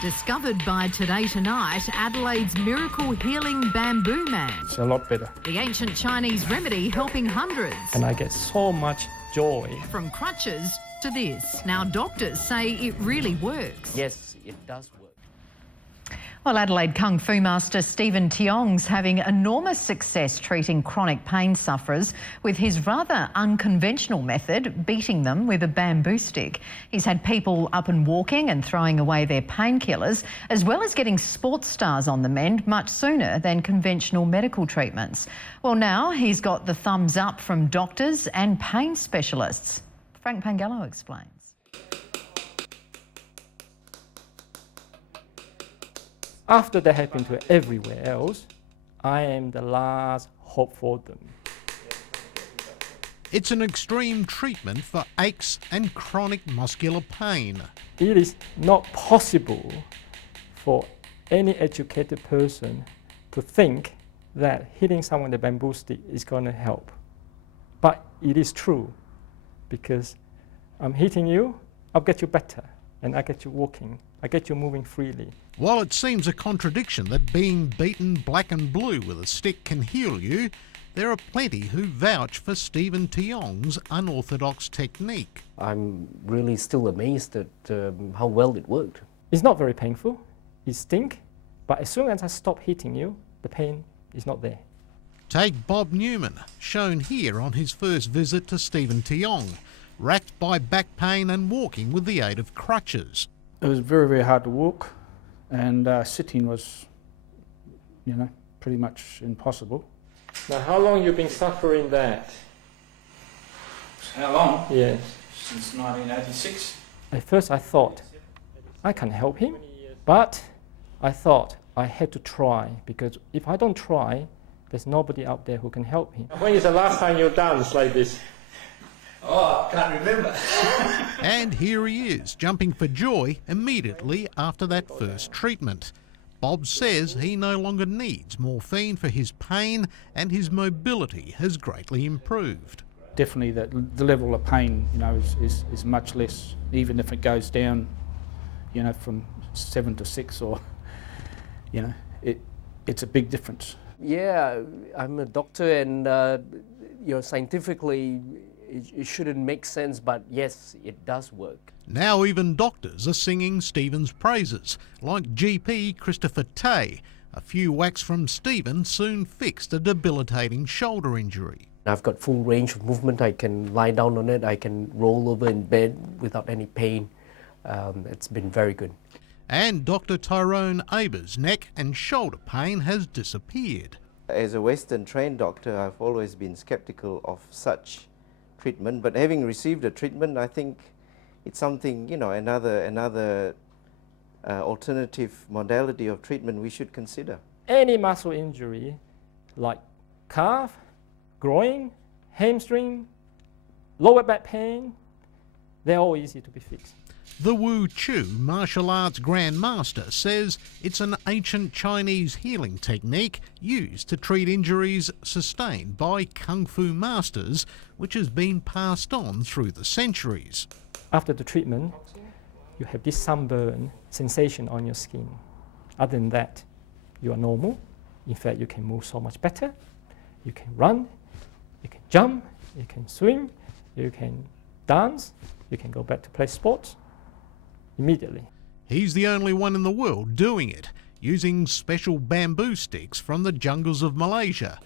Discovered by Today Tonight, Adelaide's miracle healing bamboo mat. It's a lot better. The ancient Chinese remedy helping hundreds. And I get so much joy. From crutches to this. Now doctors say it really works. Yes, it does work. Well, Adelaide Kung Fu Master Stephen Tiong's having enormous success treating chronic pain sufferers with his rather unconventional method, beating them with a bamboo stick. He's had people up and walking and throwing away their painkillers, as well as getting sports stars on the mend much sooner than conventional medical treatments. Well, now he's got the thumbs up from doctors and pain specialists. Frank Pangallo explains. After that happened to everywhere else, I am the last hope for them. It's an extreme treatment for aches and chronic muscular pain. It is not possible for any educated person to think that hitting someone with a bamboo stick is going to help. But it is true, because I'm hitting you, I'll get you better, and I get you walking, I get you moving freely. While it seems a contradiction that being beaten black and blue with a stick can heal you, there are plenty who vouch for Stephen Tiong's unorthodox technique. I'm really still amazed at how well it worked. It's not very painful, it stinks, but as soon as I stop hitting you, the pain is not there. Take Bob Newman, shown here on his first visit to Stephen Tiong, racked by back pain and walking with the aid of crutches. It was very, very hard to walk, and sitting was, pretty much impossible. Now, how long you been suffering that? How long? Yes. Since 1986. At first I thought, I can help him, but I thought I had to try, because if I don't try, there's nobody out there who can help him. When is the last time you danced like this? Oh, I can't remember. And here he is, jumping for joy immediately after that first treatment. Bob says he no longer needs morphine for his pain, and his mobility has greatly improved. Definitely the level of pain, is much less, even if it goes down, from 7 to 6 or, it's a big difference. Yeah, I'm a doctor, and scientifically it shouldn't make sense, but yes, it does work. Now even doctors are singing Stephen's praises, like GP Christopher Tay. A few whacks from Stephen soon fixed a debilitating shoulder injury. I've got full range of movement. I can lie down on it, I can roll over in bed without any pain. It's been very good. And Dr. Tyrone Aber's neck and shoulder pain has disappeared. As a Western trained doctor, I've always been skeptical of such treatment, but having received a treatment, I think it's something, another alternative modality of treatment we should consider. Any muscle injury, like calf, groin, hamstring, lower back pain, they're all easy to be fixed. The Wu Chu martial arts grandmaster says it's an ancient Chinese healing technique used to treat injuries sustained by kung fu masters, which has been passed on through the centuries. After the treatment, you have this sunburn sensation on your skin. Other than that, you are normal. In fact, you can move so much better. You can run, you can jump, you can swim, you can dance, you can go back to play sports immediately. He's the only one in the world doing it, using special bamboo sticks from the jungles of Malaysia.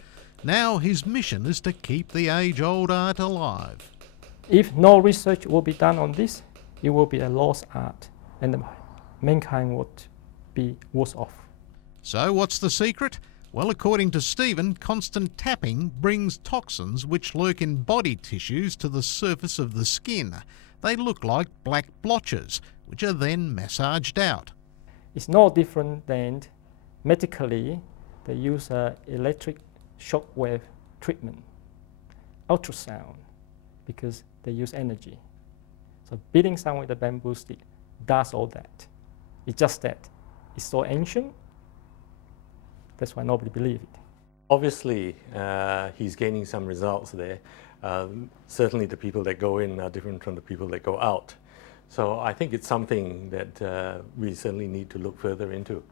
Now his mission is to keep the age-old art alive. If no research will be done on this, it will be a lost art, and mankind would be worse off. So what's the secret? Well, according to Stephen, constant tapping brings toxins which lurk in body tissues to the surface of the skin. They look like black blotches, which are then massaged out. It's no different than medically they use electric shock wave treatment, ultrasound, because they use energy. So beating someone with a bamboo stick does all that. It's just that it's so ancient, that's why nobody believes it. Obviously, he's gaining some results there. Certainly the people that go in are different from the people that go out. So I think it's something that we certainly need to look further into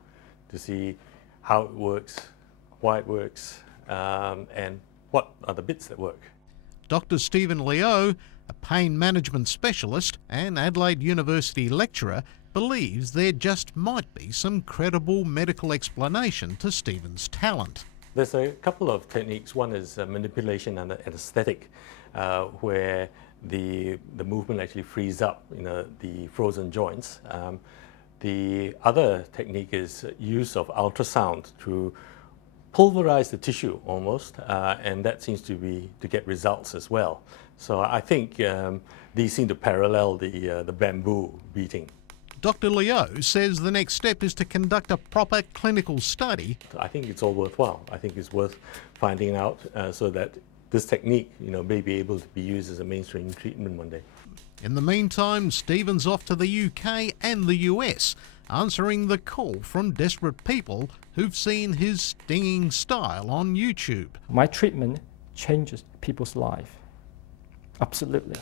to see how it works, why it works, and what are the bits that work. Dr. Stephen Liu, a pain management specialist and Adelaide University lecturer, believes there just might be some credible medical explanation to Stephen's talent. There's a couple of techniques. One is manipulation and anesthetic, where the movement actually frees up, the frozen joints. The other technique is use of ultrasound to pulverize the tissue almost, and that seems to get results as well. So I think these seem to parallel the bamboo beating. Dr. Liu says the next step is to conduct a proper clinical study. I think it's all worthwhile. I think it's worth finding out so that this technique, may be able to be used as a mainstream treatment one day. In the meantime, Stephen's off to the UK and the US, answering the call from desperate people who've seen his stinging style on YouTube. My treatment changes people's life. Absolutely.